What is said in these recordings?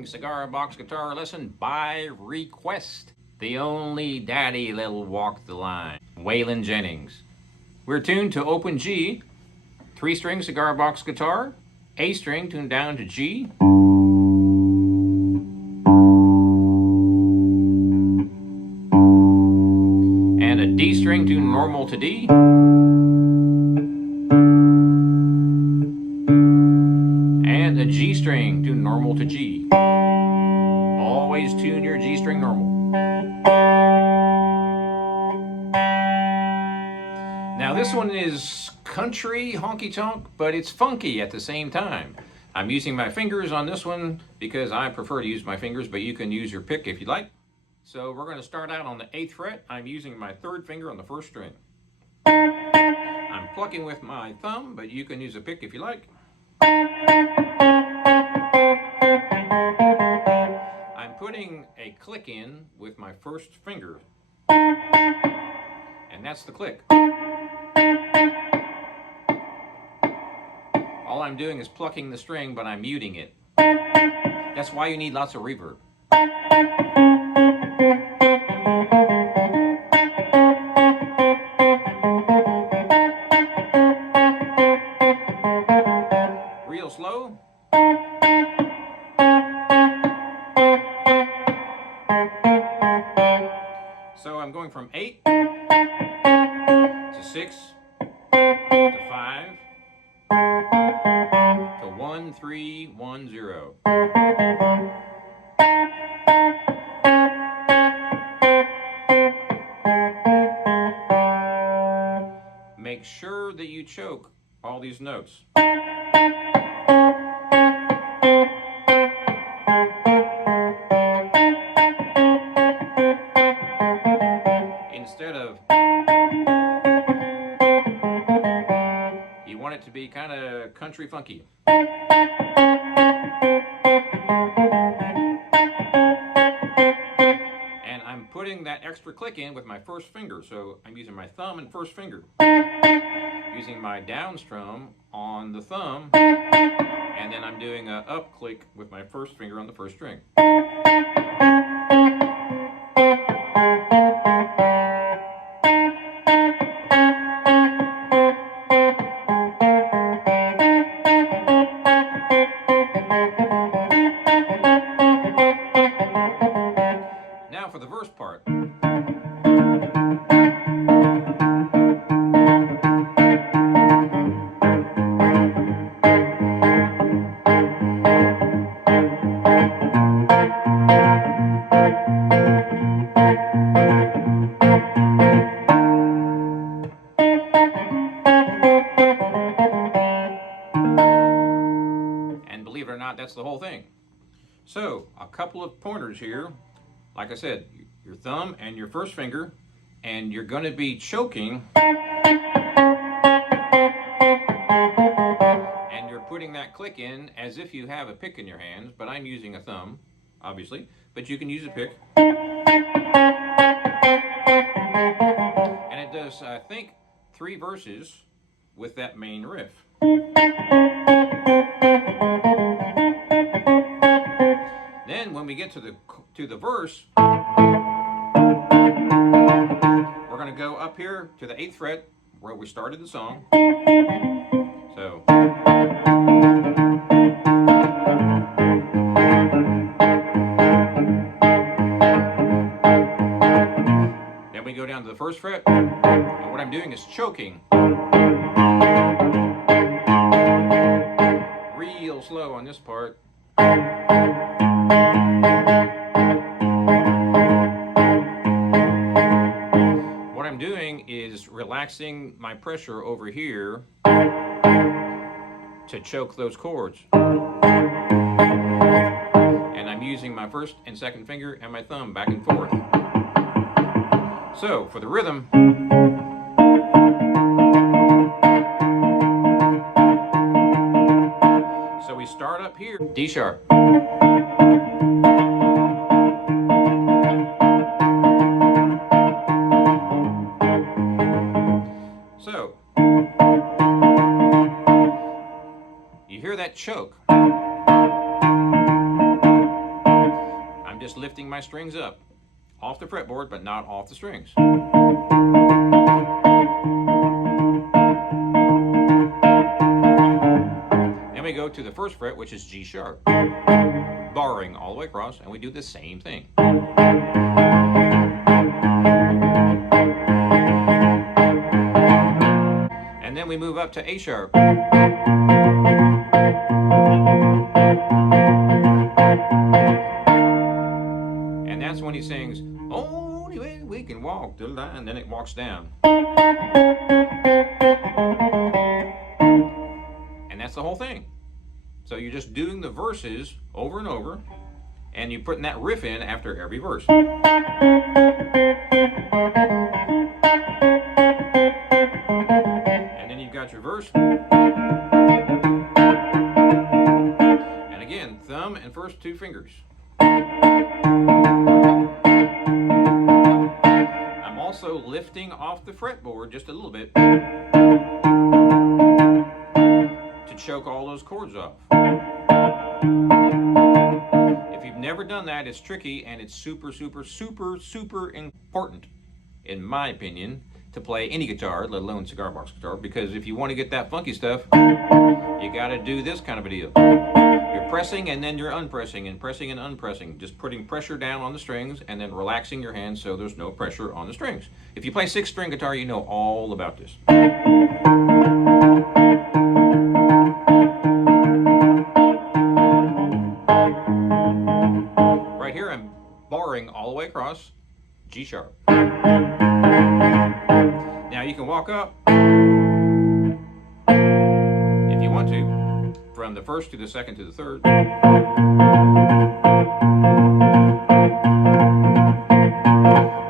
doing cigar box guitar lesson by request. The only daddy that'll walk the line, Waylon Jennings. We're tuned to open G, 3-string cigar box guitar, A string tuned down to G, and a D string tuned normal to D, and a G string tuned normal to G. Always tune your G string normal. Now this one is country honky-tonk, but it's funky at the same time. I'm using my fingers on this one because I prefer to use my fingers, but you can use your pick if you like. So we're going to start out on the 8th fret. I'm using my 3rd finger on the 1st string. I'm plucking with my thumb, but you can use a pick if you like. I'm putting a click in with my 1st finger, and that's the click. All I'm doing is plucking the string, but I'm muting it. That's why you need lots of reverb. Real slow. So I'm going from 8 to 6 to 5 to 1, 3, 1, 0. Make sure that you choke all these notes. Instead of, you want it to be kind of country funky. And I'm putting that extra click in with my 1st finger, so I'm using my thumb and 1st finger. Using my down strum on the thumb, and then I'm doing an up click with my 1st finger on the 1st string. Now for the verse part. And believe it or not, that's the whole thing. So, a couple of pointers here. Like I said, your thumb and your 1st finger, and you're going to be choking, and you're putting that click in as if you have a pick in your hands, but I'm using a thumb, obviously, but you can use a pick. And it does, I think, 3 verses with that main riff. Then when we get to the verse, we're going to go up here to the 8th fret where we started the song. So then we go down to the 1st fret, and what I'm doing is choking real slow on this part. What I'm doing is relaxing my pressure over here to choke those chords. And I'm using my 1st and 2nd finger and my thumb back and forth. So, for the rhythm, so we start up here, D sharp. So, you hear that choke. lifting my strings up off the fretboard, but not off the strings. Then we go to the first fret, which is G sharp, barring all the way across, and we do the same thing. And then we move up to A sharp. And that's when he sings, "Only way we can walk the line," and then it walks down. And that's the whole thing. So you're just doing the verses over and over, and you're putting that riff in after every verse. And then you've got your verse. And again, thumb and first two fingers. I'm also lifting off the fretboard just a little bit to choke all those chords off. If you've never done that, it's tricky, and it's super, super, super, super important, in my opinion, to play any guitar, let alone cigar box guitar, because if you want to get that funky stuff, you got to do this kind of a deal. You're pressing and then you're unpressing, and pressing and unpressing, just putting pressure down on the strings and then relaxing your hands so there's no pressure on the strings. If you play 6-string guitar, you know all about this. Right here, I'm barring all the way across G sharp. Now you can walk up, if you want to, from the first to the second to the third.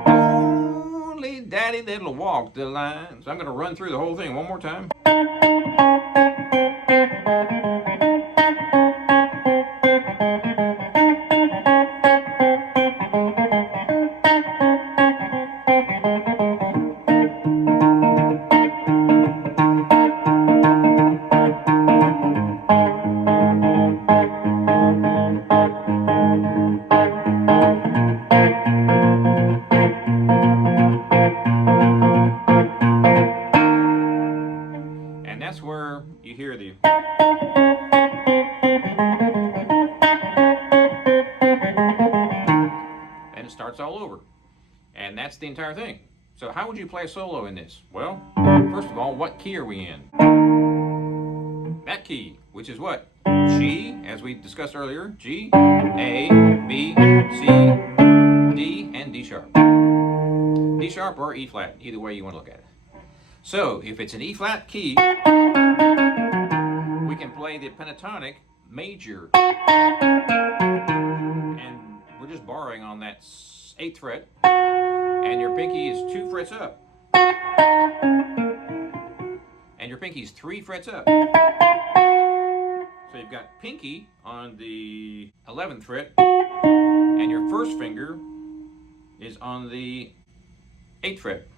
Only daddy that'll walk the line. So I'm going to run through the whole thing one more time. That's where you hear the and it starts all over, and that's the entire thing. So how would you play a solo in this? Well, first of all, what key are we in? That key, which is what? G, as we discussed earlier. G, A, B, C, D, and D sharp. D sharp or E flat, either way you want to look at it. So, if it's an E flat key, we can play the pentatonic major. And we're just borrowing on that 8th fret. And your pinky is 2 frets up. And your pinky's 3 frets up. So you've got pinky on the 11th fret. And your first finger is on the 8th fret.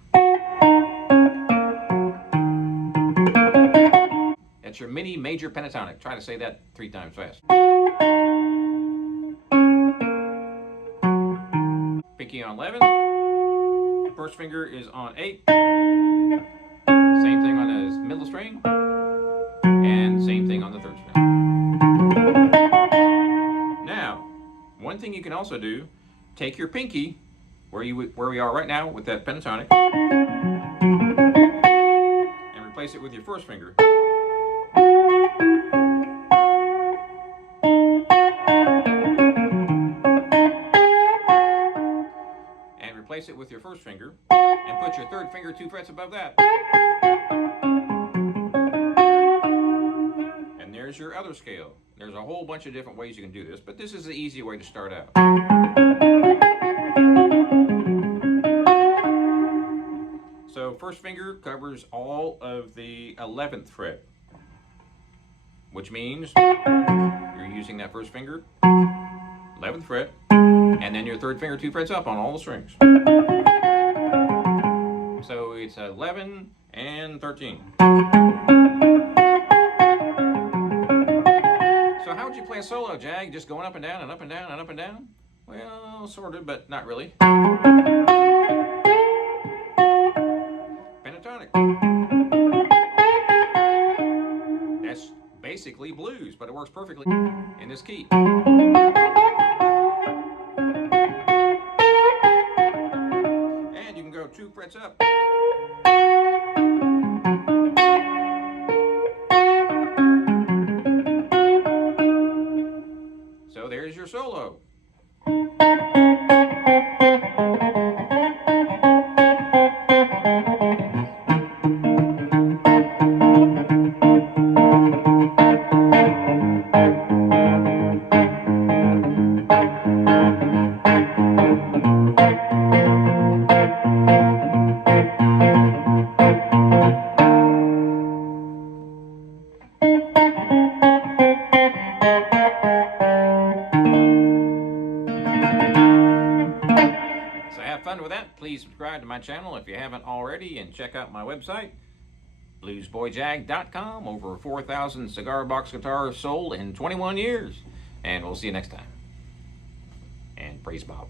That's your mini major pentatonic. Try to say that 3 times fast. Pinky on 11. First finger is on 8. Same thing on the middle string. And same thing on the 3rd string. Now, one thing you can also do, take your pinky, where we are right now with that pentatonic, and replace it with your first finger. And replace it with your first finger, and put your 3rd finger 2 frets above that. And there's your other scale. There's a whole bunch of different ways you can do this, but this is the easy way to start out. So first finger covers all of the 11th fret, which means you're using that first finger, 11th fret, and then your 3rd finger 2 frets up on all the strings. So it's 11 and 13. So how would you play a solo, Jag? Just going up and down and up and down and up and down? Well, sort of, but not really. Pentatonic. That's basically blues, but it works perfectly in this key. And you can go 2 frets up. So there's your solo. So have fun with that. Please subscribe to my channel if you haven't already, and check out my website, bluesboyjag.com. Over 4,000 cigar box guitars sold in 21 years. And we'll see you next time. And praise Bob.